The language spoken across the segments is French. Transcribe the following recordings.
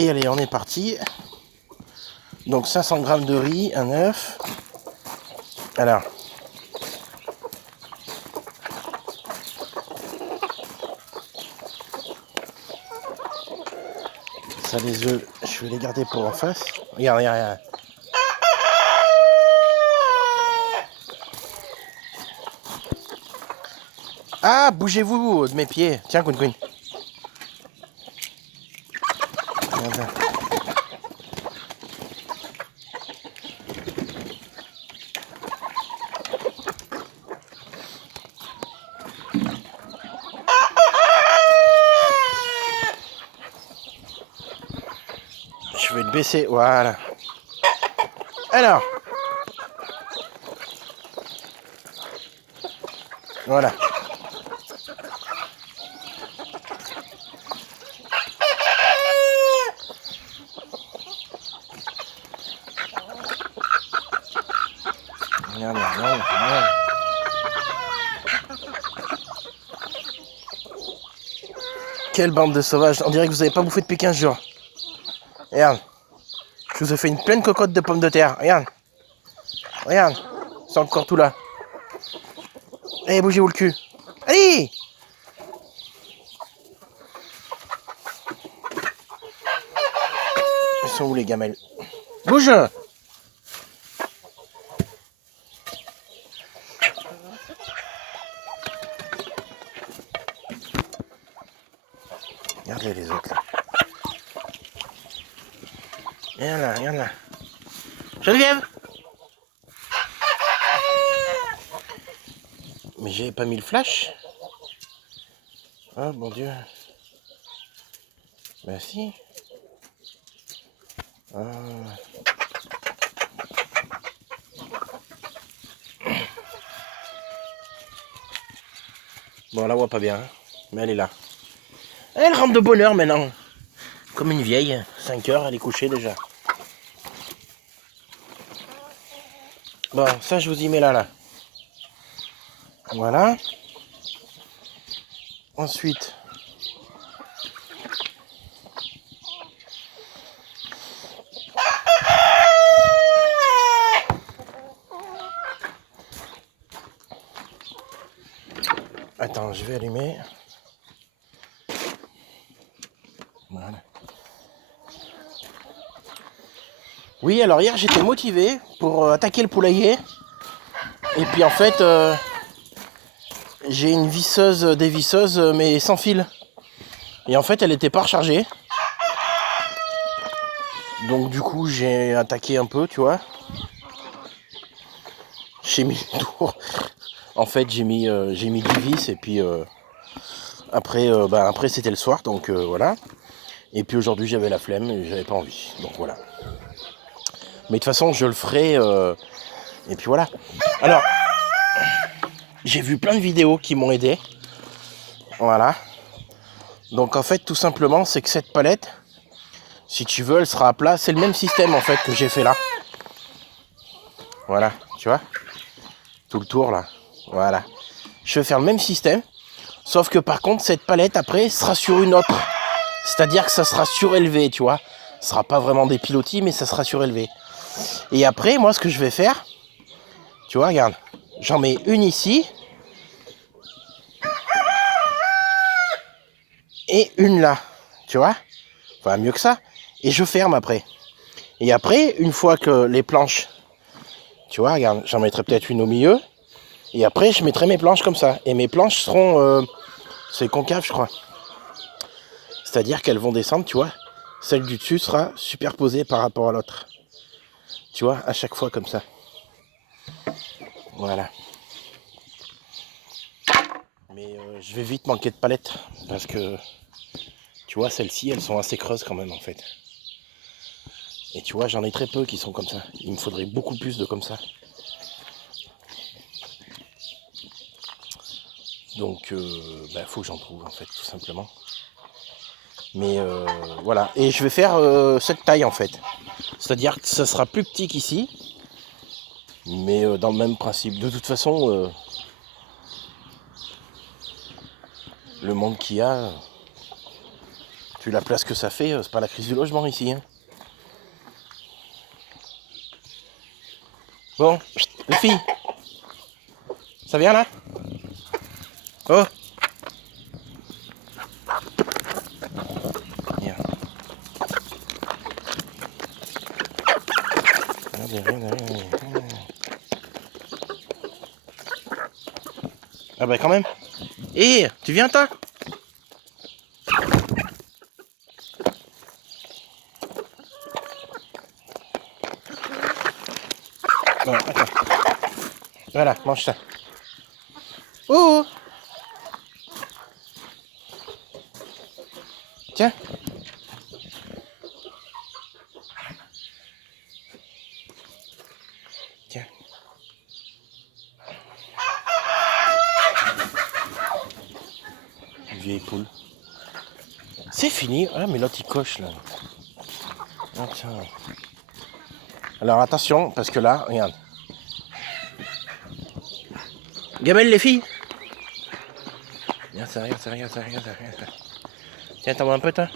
Et allez, on est parti. Donc 500 g de riz, un œuf. Alors. Ça, les œufs, je vais les garder pour en face. Regarde, regarde, regarde. Ah, bougez-vous de mes pieds. Tiens, Queen Queen. Regarde. Je vais te baisser, voilà. Alors. Voilà. Regarde, regarde, regarde. Quelle bande de sauvages. On dirait que vous n'avez pas bouffé depuis 15 jours. Regarde. Je vous ai fait une pleine cocotte de pommes de terre. Regarde. Regarde. C'est encore tout là. Allez, bougez-vous le cul. Allez! Ils sont où les gamelles? Bouge! Regardez les autres là. Regarde là, regarde là. Geneviève! Mais j'avais pas mis le flash. Oh mon dieu. Bah si. Ah. Bon, on la voit pas bien, hein, mais elle est là. Elle rentre de bonne heure maintenant. Comme une vieille. 5 heures, elle est couchée déjà. Bon, ça je vous y mets là. Voilà. Ensuite. Attends, je vais allumer. Voilà. Oui, alors hier j'étais motivé pour attaquer le poulailler. Et puis en fait, j'ai une visseuse, dévisseuse, mais sans fil. Et en fait, elle n'était pas rechargée. Donc du coup, j'ai attaqué un peu, tu vois. J'ai mis le tour. En fait, j'ai mis 10 vis et puis après c'était le soir, donc voilà. Et puis aujourd'hui, j'avais la flemme et j'avais pas envie. Donc voilà. Mais de toute façon, je le ferai. Et puis voilà. Alors, j'ai vu plein de vidéos qui m'ont aidé. Voilà. Donc en fait, tout simplement, c'est que cette palette, si tu veux, elle sera à plat. C'est le même système en fait que j'ai fait là. Voilà, tu vois. Tout le tour là. Voilà. Je vais faire le même système. Sauf que par contre, cette palette après sera sur une autre. C'est-à-dire que ça sera surélevé, tu vois. Ce sera pas vraiment des pilotis, mais ça sera surélevé. Et après, moi, ce que je vais faire, tu vois, regarde, j'en mets une ici. Et une là, tu vois. Enfin, mieux que ça. Et je ferme après. Et après, une fois que les planches, tu vois, regarde, j'en mettrai peut-être une au milieu. Et après, je mettrai mes planches comme ça. Et mes planches seront, c'est concave, je crois. C'est-à-dire qu'elles vont descendre, tu vois. Celle du dessus sera superposée par rapport à l'autre. Tu vois, à chaque fois comme ça. Voilà. Mais je vais vite manquer de palettes. Parce que, tu vois, celles-ci, elles sont assez creuses quand même, en fait. Et tu vois, j'en ai très peu qui sont comme ça. Il me faudrait beaucoup plus de comme ça. Donc, faut que j'en trouve, en fait, tout simplement. Mais voilà. Et je vais faire cette taille, en fait. C'est-à-dire que ça sera plus petit qu'ici. Mais dans le même principe. De toute façon, le monde qu'il y a, Tu la place que ça fait, c'est pas la crise du logement ici. Hein. Bon, les filles, ça vient là? Oh! Viens. Ah bah quand même. Hé, tu viens toi? Bon, attends. Voilà, mange ça. Oh! Tiens. Tiens. Vieille poule. C'est fini. Ah mais l'autre il coche là. Attends. Alors attention, parce que là, regarde. Gamelle les filles. Regarde ça, regarde ça, regarde ça, regarde ça, regarde ça. Tiens, t'en vois un peu toi?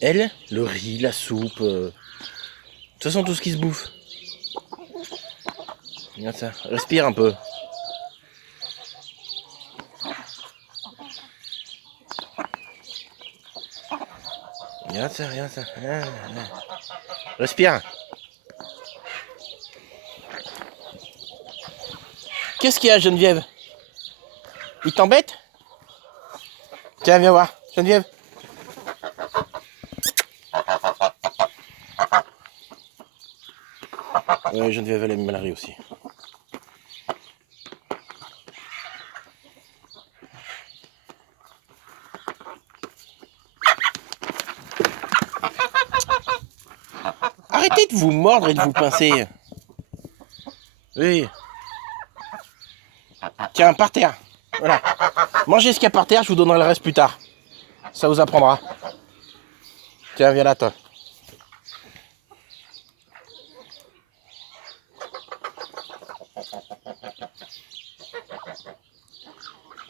Elle, le riz, la soupe. De toute façon, tout ce qui se bouffe. Regarde ça. Respire un peu. Regarde ça, regarde ça. Respire. Qu'est-ce qu'il y a, Geneviève? Il t'embête? Tiens, viens voir. Geneviève. Oui, Geneviève, elle aime Mallory aussi. Arrêtez de vous mordre et de vous pincer. Oui. Tiens, par terre. Voilà. Mangez ce qu'il y a par terre, je vous donnerai le reste plus tard. Ça vous apprendra. Tiens, viens là, toi.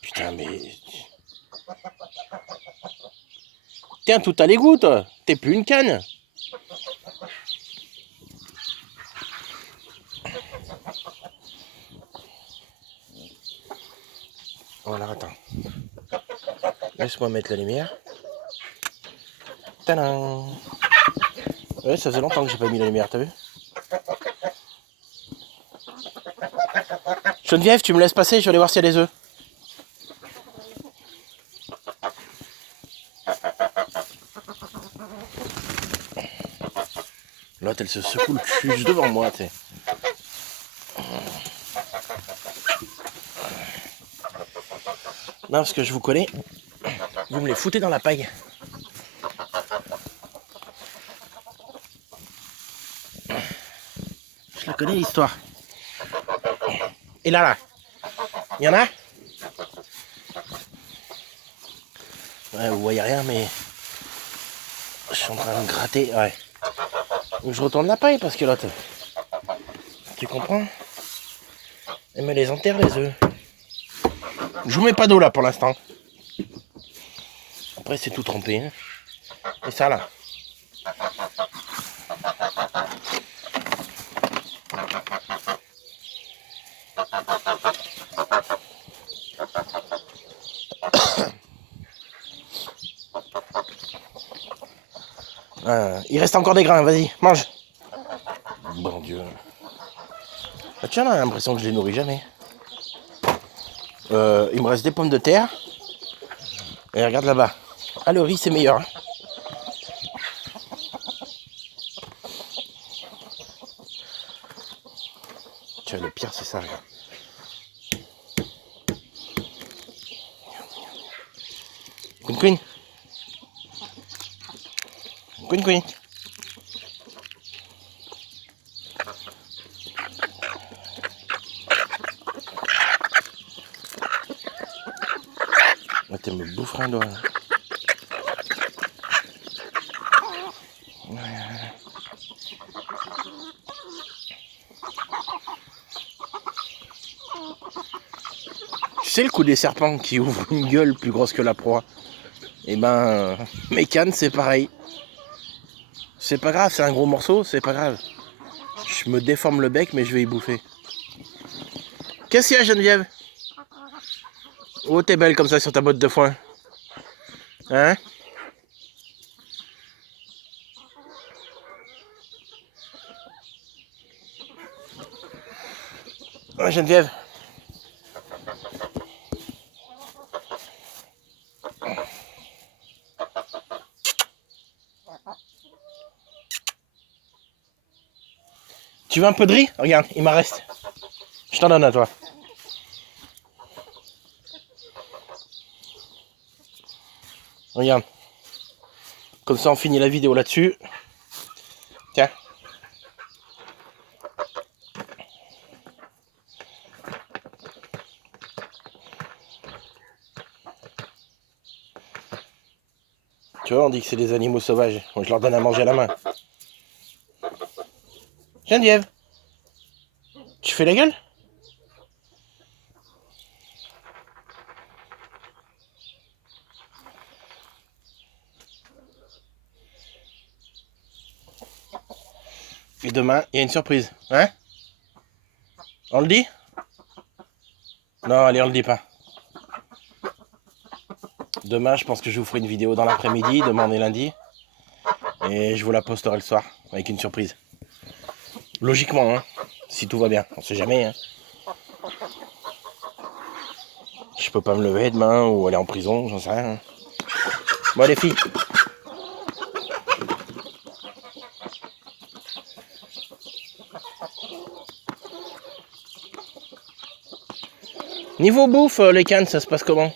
Putain, mais... Tiens, tout à l'égout, toi. T'es plus une canne. Voilà, attends. Laisse-moi mettre la lumière. Tadam! Ouais, ça faisait longtemps que j'ai pas mis la lumière, t'as vu? Geneviève, tu me laisses passer, je vais aller voir s'il y a des œufs. L'autre, elle se secoue le cul juste devant moi, tu sais. Non, parce que je vous connais. Vous me les foutez dans la paille. Je la connais, l'histoire. Et là, il y en a? Ouais, vous voyez rien, mais... Je suis en train de gratter, ouais. Donc je retourne la paille, parce que l'autre... Tu comprends? Elle me les enterre, les œufs. Je vous mets pas d'eau, là, pour l'instant. Après, c'est tout trempé. Hein. Et ça, là. Il reste encore des grains, vas-y, mange. Bon Dieu. Ah, tiens, on a l'impression que je les nourris jamais. Il me reste des pommes de terre. Et regarde là-bas. Ah, le riz, c'est meilleur. Hein. Tiens, le pire, c'est ça, regarde. Queen Queen. Queen Queen. Ouais, tu me boufferas un doigt. Hein. sais le coup des serpents qui ouvrent une gueule plus grosse que la proie. Et ben, mes cannes c'est pareil. C'est pas grave, c'est un gros morceau, c'est pas grave. Je me déforme le bec mais je vais y bouffer. Qu'est-ce qu'il y a Geneviève? Oh t'es belle comme ça sur ta botte de foin. Hein? Oh, Geneviève. Tu veux un peu de riz? Regarde, il m'en reste. Je t'en donne à toi. Regarde. Comme ça on finit la vidéo là-dessus. Tiens. Tu vois, on dit que c'est des animaux sauvages. Moi, je leur donne à manger à la main. Geneviève, tu fais la gueule? Et demain, il y a une surprise. Hein? On le dit? Non, allez, on le dit pas. Demain, je pense que je vous ferai une vidéo dans l'après-midi. Demain, on est lundi. Et je vous la posterai le soir avec une surprise. Logiquement, hein. Si tout va bien. On sait jamais, hein. Je peux pas me lever demain ou aller en prison, j'en sais rien. Hein. Bon, les filles. Niveau bouffe, les cannes, ça se passe comment?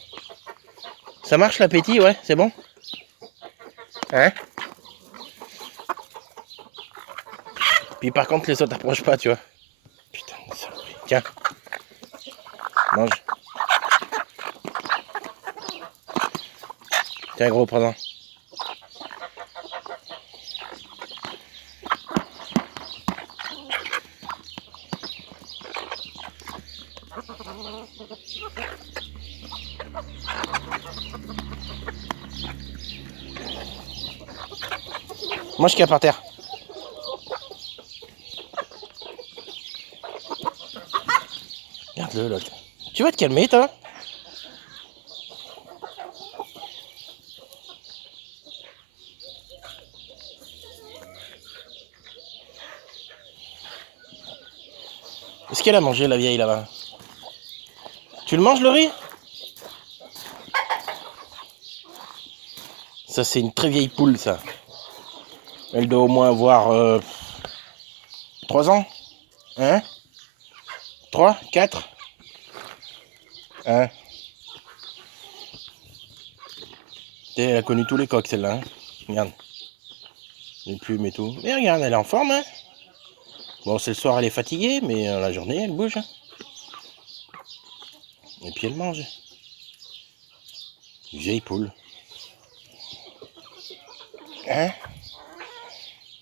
Ça marche l'appétit, ouais, c'est bon? Hein? Puis par contre, les autres t'approchent pas, tu vois. Putain de saloperie. Tiens. Mange. Tiens, gros, présent. Mange qu'il y a par terre. Regarde-le, l'autre. Tu vas te calmer, toi? Est-ce qu'elle a mangé, la vieille, là-bas? Tu le manges, le riz? Ça, c'est une très vieille poule, ça. Elle doit au moins avoir 3 ans. Hein? 3? 4? Hein? Elle a connu tous les coqs, celle-là. Hein? Regarde. Les plumes et tout. Mais regarde, elle est en forme. Hein? Bon, c'est le soir, elle est fatiguée, mais la journée, elle bouge. Hein? Et puis elle mange. Une vieille poule. Hein?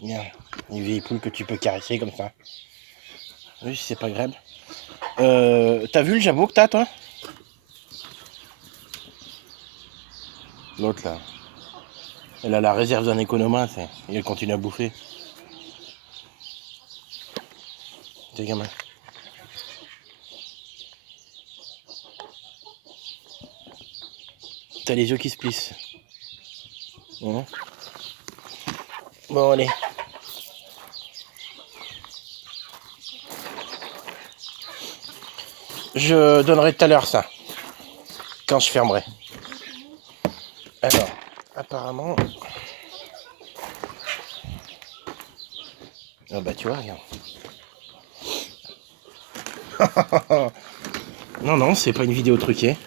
Regarde. Une vieille poule que tu peux caresser comme ça. Oui, c'est pas grave. T'as vu le jabot que t'as, toi? L'autre, là. Elle a la réserve d'un économa, et elle continue à bouffer. T'es gamin. T'as les yeux qui se plissent. Mmh. Bon, allez. Je donnerai tout à l'heure ça. Quand je fermerai. Alors, apparemment... Ah bah tu vois, regarde. Non, non, c'est pas une vidéo truquée.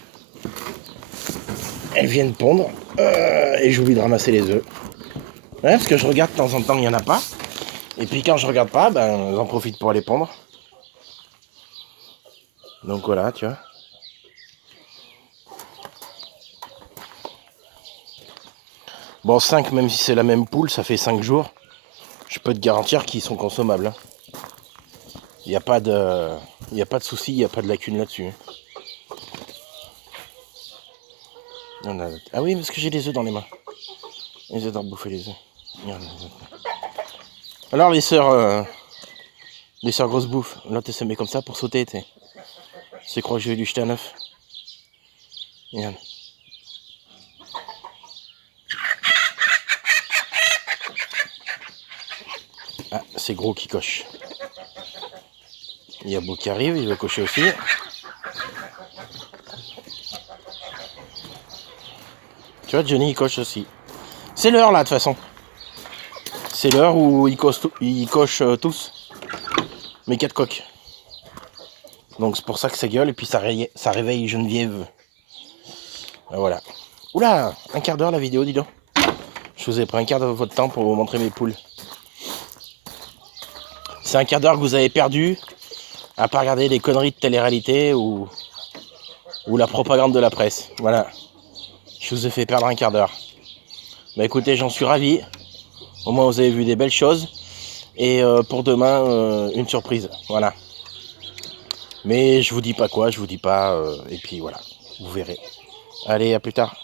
Elles viennent pondre. Et j'oublie de ramasser les œufs. Ouais, parce que je regarde de temps en temps, il n'y en a pas. Et puis quand je regarde pas, ben j'en profite pour aller pondre. Donc voilà, tu vois. Bon, 5, même si c'est la même poule, ça fait 5 jours. Je peux te garantir qu'ils sont consommables. Hein. Il n'y a pas de souci, il n'y a pas de lacune là-dessus. Ah oui, parce que j'ai des œufs dans les mains. Ils adorent bouffer les œufs. Alors les sœurs grosses bouffes, l'autre elle se met comme ça pour sauter, tu sais. C'est crois que je vais lui jeter un œuf. Regarde. Ah, c'est Gros qui coche. Il y a Beau qui arrive, il va cocher aussi. Tu vois, Johnny il coche aussi. C'est l'heure là de toute façon. C'est l'heure où ils cochent tous. Mes 4 coqs. Donc c'est pour ça que ça gueule et puis ça réveille Geneviève. Voilà. Oula, un quart d'heure la vidéo, dis donc. Je vous ai pris un quart d'heure de votre temps pour vous montrer mes poules. C'est un quart d'heure que vous avez perdu à pas regarder les conneries de télé-réalité ou la propagande de la presse. Voilà. Je vous ai fait perdre un quart d'heure. Bah écoutez, j'en suis ravi. Au moins vous avez vu des belles choses. Et pour demain, une surprise. Voilà. Mais je vous dis pas quoi, je vous dis pas. Et puis voilà, vous verrez. Allez, à plus tard.